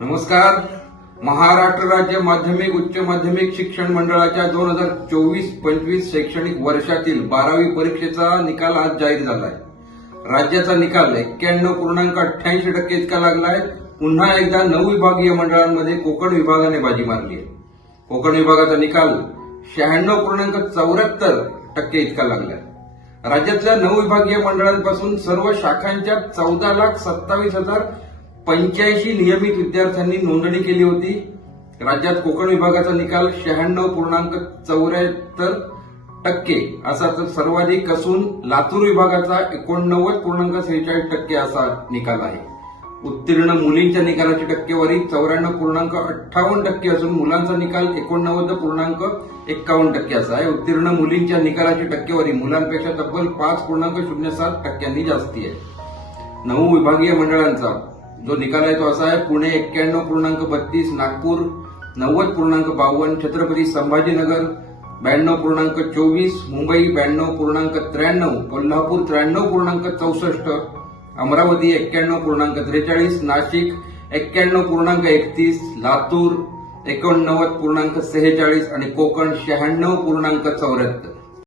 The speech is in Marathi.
नमस्कार. महाराष्ट्र राज्य माध्यमिक उच्च माध्यमिक शिक्षण मंडळाच्या दोन हजार चोवीस पंचवीस शैक्षणिक वर्षातील बारावी परीक्षेचा निकाल आज जाहीर झालाय. राज्याचा निकाल एक्क्याण्णव पूर्णांक अठ्ठ्याऐंशी टक्के इतका लागलाय. पुन्हा एकदा नऊ विभागीय मंडळांमध्ये कोकण विभागाने बाजी मारली आहे. कोकण विभागाचा निकाल शहाण्णव पूर्णांक चौऱ्याहत्तर टक्के इतका लागलाय. राज्यातल्या नऊ विभागीय मंडळांपासून सर्व शाखांच्या चौदा लाख सत्तावीस हजार पंच्याऐंशी नियमित विद्यार्थ्यांनी नोंदणी केली होती. राज्यात कोकण विभागाचा निकाल शहाण्णव पूर्णांक चौऱ्याहत्तर टक्के असा तर सर्वाधिक असून लातूर विभागाचा एकोणनव्वद पूर्णांक सेहेचाळीस टक्के असा निकाल आहे. उत्तीर्ण मुलींच्या निकालाची टक्केवारी चौऱ्याण्णव पूर्णांक अठ्ठावन्न टक्के असून मुलांचा निकाल एकोणनव्वद पूर्णांक एक्कावन्न टक्के असा आहे. उत्तीर्ण मुलींच्या निकालाची टक्केवारी मुलांपेक्षा तब्बल पाच पूर्णांक शून्य सात टक्क्यांनी जास्ती आहे. नऊ विभागीय मंडळांचा जो निकाल आहे तो असा आहे पुणे एक्क्याण्णव पूर्णांक बत्तीस नागपूर नव्वद पूर्णांक बावन्न छत्रपती संभाजीनगर ब्याण्णव पूर्णांक चोवीस मुंबई ब्याण्णव पूर्णांक त्र्याण्णव कोल्हापूर त्र्याण्णव पूर्णांक चौसष्ट अमरावती एक्क्याण्णव पूर्णांक त्रेचाळीस नाशिक एक्क्याण्णव पूर्णांक एकतीस लातूर एकोणनव्वद पूर्णांक सेहेचाळीस आणि कोकण शहाण्णव पूर्णांक चौऱ्याहत्तर.